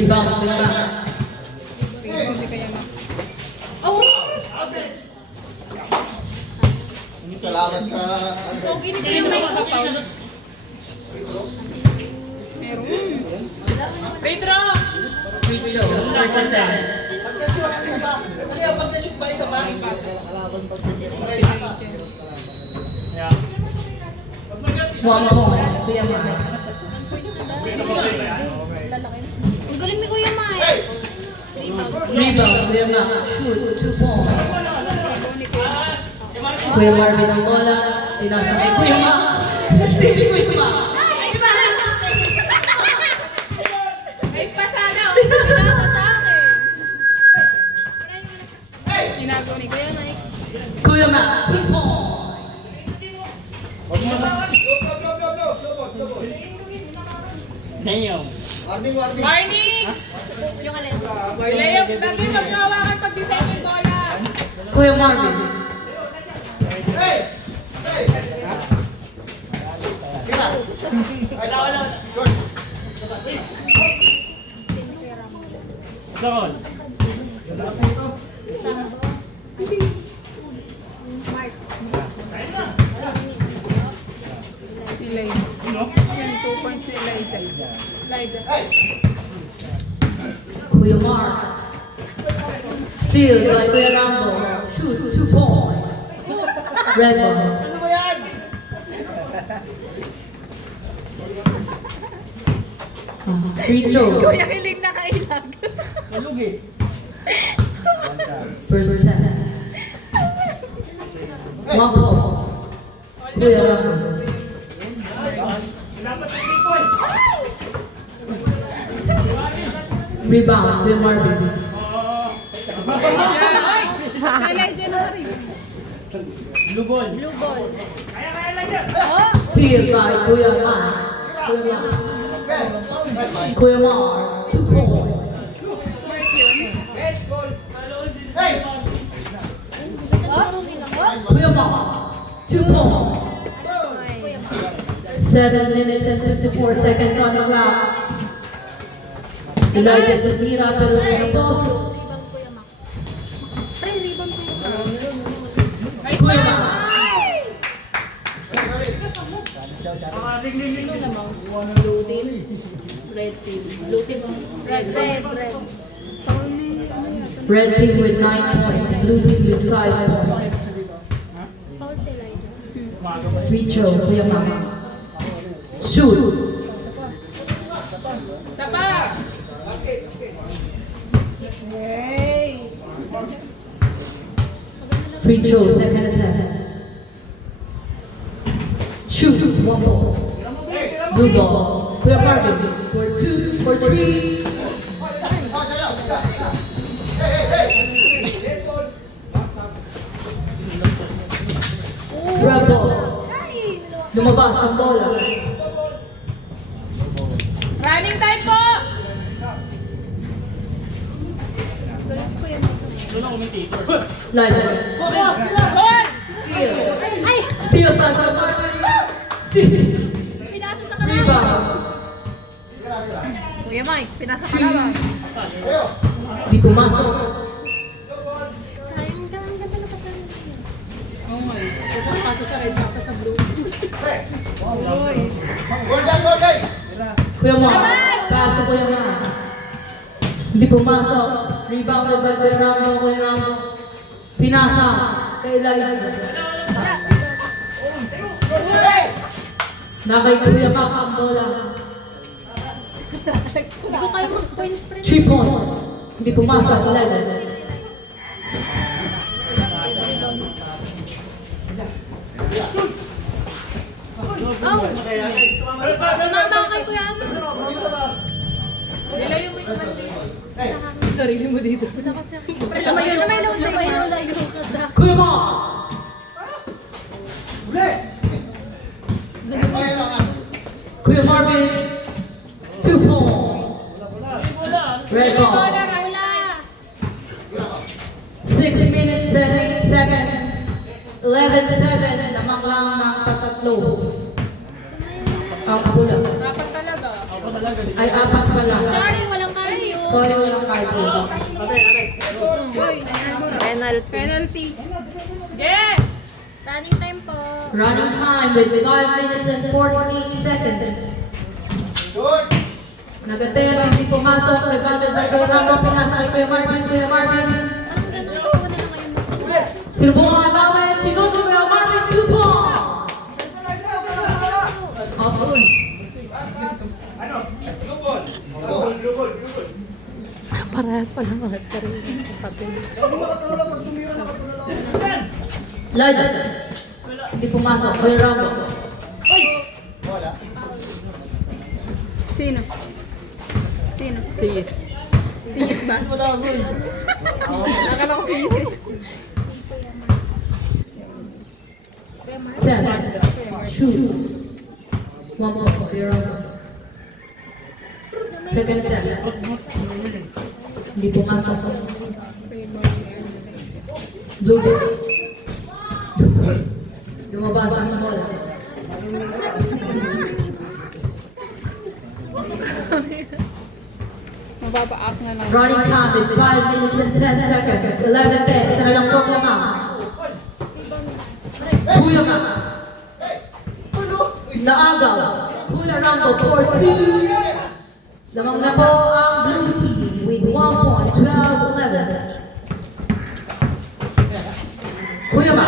Rebound, rebound. Salamat ka. Pedro! Free throw, first and 10. Ano yung pag-shoot ba isa pa? One point, Kuya Mike. Ang galing ni Kuya Mike. Rebound, Kuya Mike. Shoot, 2 points. Kuya Marvin ang bola. Pinasa kay Kuya Mike. Steal ni Kuya Mike. Ay, pasada! Pinasa sa akin! Tinago ni Kuya Mike. Kuya Mike, 2 points. Warning, warning. Warning! Yung alin. Layup, lagi mag-awakan pag-design yung bola. Kuya Marvin. Hey! Hey! Tira. Good. Yung 2 points ni Elijah. Hey! Kuya Mark. Steal by Kuya Rambo. Shoot, 2 points. Red ball. Free throw. Kuya Kiling na kailag. First 10. One ball. Kuya Rambo. Rebound, Kuya Marvin. Si Elijah na rin. Blue ball. Steal by Kuya Mark. Kuya Mark. Kuya Mark, 2 points. Mark yun. Hey! Kuya Mark, 2 points. 7 minutes and 54 seconds on the clock. Elijah Tadira, pero may boss. Rebound Kuya Mike. Ay, rebound sa'yo. Kuya Mark. Sino lamang? Blue team? Red team? Blue team? Red. Red team with 9 points, blue team with 5 points. Foul si Elijah. Free throw, Kuya Mark. Shoot. Sapa! Yay! Free throw, second attempt. Shoot, 1 ball. Blue ball. Kuya Marvin for 2, for 3. Red ball. Lumabas ang bola. Running time po! Galing Kuya Mike. Live. Good! Steal. Ay! Steal by Kuya Marvin. Steal. Pinasa sa kalaban. Rebound. Kuya Mike, pinasa ka naman. Di pumasok. Sayang ka. Ang ganda na kasama. Oo nga eh. Kaso sa red, kaso sa blue. Golden! Kuya Mark. Pass to Kuya Mark. Hindi pumasok. Rebounded by Kuya Rambo. Kuya Rambo. Pinasa. Kay Elijah. Nakay Kuya Mark ang bola. Hindi ko kaya mag-point sprint. 3 points. Hindi pumasok. 11. Oh! Tumama kay Kuya Amo. Nilayo mo yung Sarili mo dito. Ito kasi ako. Lumayo ka sa... Kuya Mark. Kuya Marvin. 2 points. Red ball. Wala. 6 minutes and 8 seconds. 11-7. Lamang lang ng tatatlo. Ang pula. Dapat talaga. Ay, apat pa lang. Sorry, walang cardio. Sorry, walang card dito. Penalty. Yeah! Running time po. Running time with 5 minutes and 48 seconds. Good. Nagatero, hindi pumasok. Rebounded by Kuya Rambo. Pinasa kay Kuya Marvin. Kuya Marvin. Ang ganun po na lang ngayon. Sino po mga tama? Sinod ni Kuya Marvin. 2 points. Open. Parehas pa lang mga rin. Elijah. Hindi pumasok. Kuya Rambo. Wala. Sino? Sino? Si Yes. Si Yes ba? Nakala ko si Yes eh. 10. Shoot. 1 point. Kuya Rambo. Second attempt. Hindi pumasok. Blue ball. Lumabas ang bola. Mababa-up na lang. Running time in 5 minutes and 10 seconds. 11-10. Isa na lang po Kuya Kuya Ma. Naagaw. Kuya Rambo 4-2. Lamang na po ang blue team with 1 point. 12-11. Kuya Ma.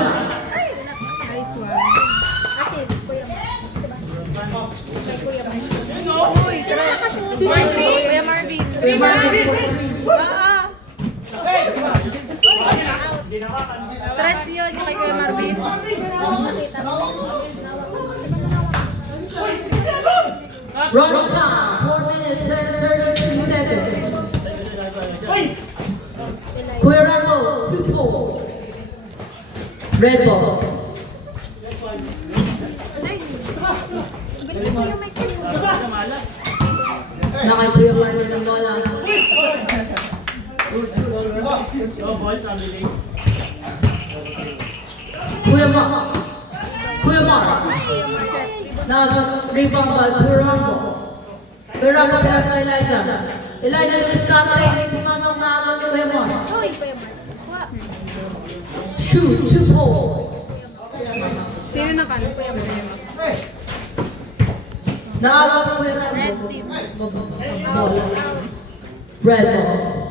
Nice one. Assist, Kuya Mar. Diba? Kay Kuya Mar. Uy, Sino nakashoot? Kuya Marvin. Kuya Marvin 4-3. Ah, Out. tres yun yung kay Kuya Marvin. Nakita mo. Running time 4 minutes and 32 seconds. Kuya Rambo 2-4. Red ball. Ay. Galing mo yung mic ko. Nakay Kuya Marvin ng bola. Kuya Ma. Kuya Mar. Nag-rebound by Kuya Rambo. Kuya Rambo pinasa kay Elijah. Elijah discarte. Hindi pumasok na agad kay Kuya Mar. Uy, Kuya Mar. Kuha. Shoot 2-4. Sino na kan? Kuya Marvin. Naagaw kay Kuya Rambo. Red team. Out. Out. Red ball.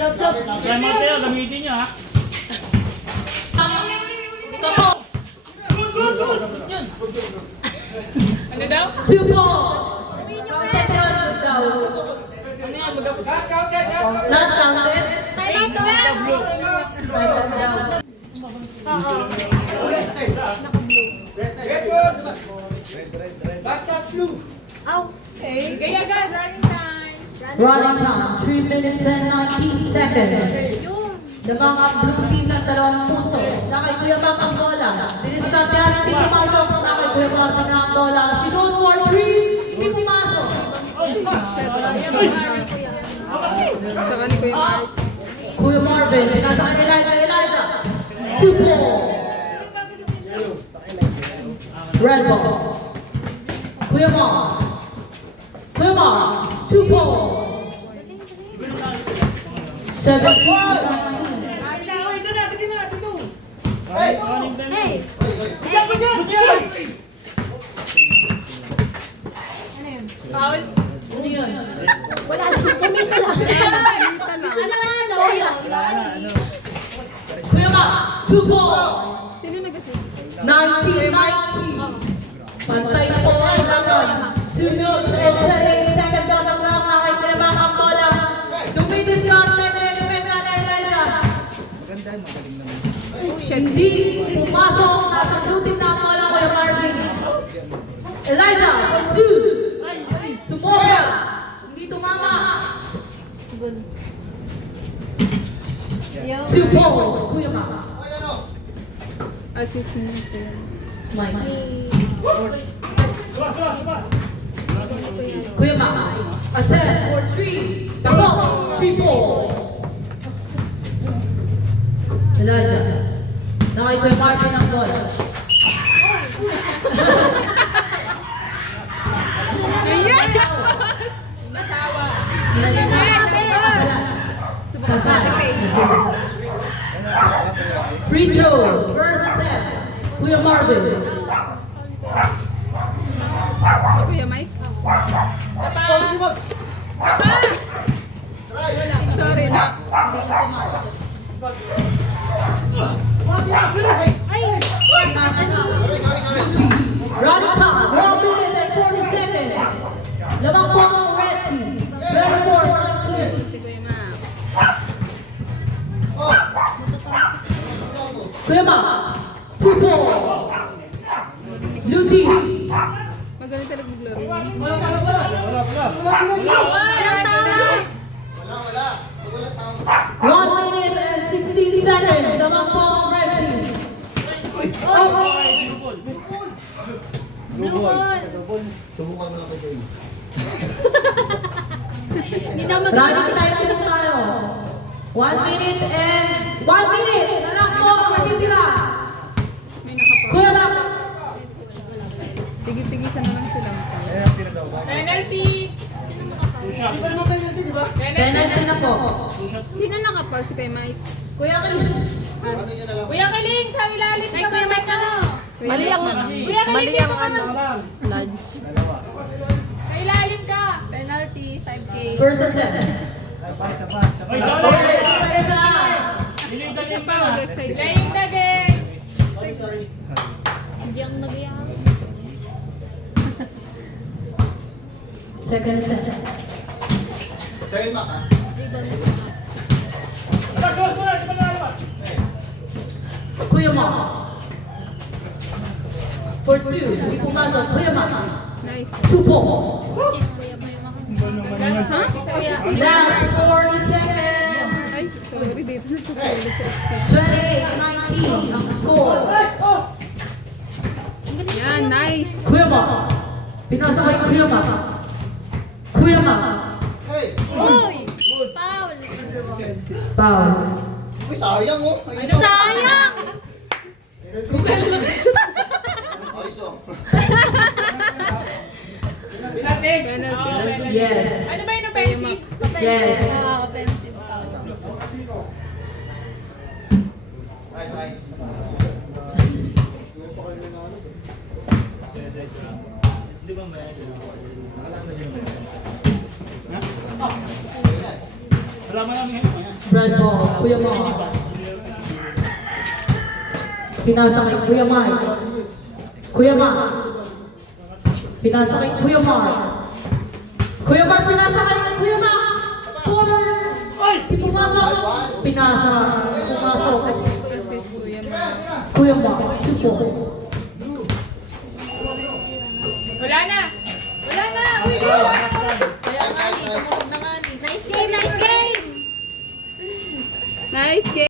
Kaya Mateo, gamitin nyo ha. Ito po. Ano daw? 2 points. Counted yun daw. Not counted. Time out daw. Counted daw. Oo. Naka-blue. Get good. Basket blue. Out. Hey, kaya guys, running time. Running time 3 minutes and 19 seconds. Yung. Lamang ang blue team ng 2 puntos. Nakay Kuya Map ang bola. Diniskartehan, hindi pumasok. Nakay Kuya Map ang bola. Sinod for 3. Hindi pumasok. Saka ni Kuya Marvin. Kuya Marvin, pinasa kay Elijah. 2 points. Red ball. Kuya Mar. Kuya Mar. 2 points. 17. Hey. Hey. Foul? Ano yun? Wala lang. Pumita lang. Isa na nga daw. Kuya Ma. 2 points. Sino nag-assist? 19-19. Pantay na po ang laban. 2 minutes and 38 seconds on the clock. Nakay Kuya Ma ang bola. Dumidiskarte na yung defensa na Elijah. Hindi pumasok. Nasa blue team na ang bola Kuya Marvin. Elijah, for 2. Sumobra. Hindi tumama. 2 points. Kuya Ma. Assist ni Kuya. Mike. Kuya Ma. A 10 for 3. Pasok. 3 points. Elijah. Nakay Kuya Marvin ang bola. Preacher versus Ed. Kuya Marvin. Kuya Mike? Sorry na. Hindi na pumasok. Running time, 1 minute and 40 seconds. Lamang po ang red team. Ready for round 2. Si Kuya Ma. Kuya Ma, 2 points. Blue team, Magaling talaga maglaro. Wala. 1 minute and 16 seconds. Lamang po ang red team. Blue ball. Subukan mo lang kay Joey. Hindi na Running time po tayo. 1 minute and 1 minute. Lamang po ang matitira. May nakapag. Kuya Ma, Tigil-tigisan na lang sila. Penalty. Di ba naman penalty, di ba? penalty na po. Sino nakapal? Si Kuya Mike? Kuya Kali. Ano yun na lang? Kuya Kaling, sa ilalim ka. Kuya Mike na. Mali ang Kuya Kaling, dito ka na. nudge. Sa ilalim ka. Penalty, 5K. First and 10. Ay, Okay, sorry! isa. Nilitan Isa niya pa, pa. mag-excite. Laying the game. Sorry. Hindi ako nag-iyak. Second and 10. Sa'yo, Mac, ha? Labas, labas mo na! Di ba nalabas? Kuya Ma. For 2, hindi pumasok. Kuya Ma. Nice. 2 points. Sis, kuya mo yung mga. Ha? Last 40 seconds. Ay, sorry dito na sa sulit sa speech. 28-19 ang score. Yan, nice. Kuya Ma. Pinasa kay Kuya Ma. Kuya Ma. Hey! Uy! Foul! Foul. Uy, sayang, oh. Ayos, oh. Sayang! Ayos, oh. Penalty. Yes. Ano ba yung offensive? Yes. Offensive. Nice, nice. Wala mo namin ngayon. Red ball. Kuya Ma. Pinasa kay Kuya Ma. Kuya Ma. Pinasa kay Kuya Ma. Kuya Ma, pinasa kay Kuya Ma. Di pumasok. Pinasa. Pumasok. Assist, Kuya Ma. Kuya Ma. 2 points. Wala na! Wala na! Uy! Kaya nga, dito mo na nga. Nice game, nice game! Nice game!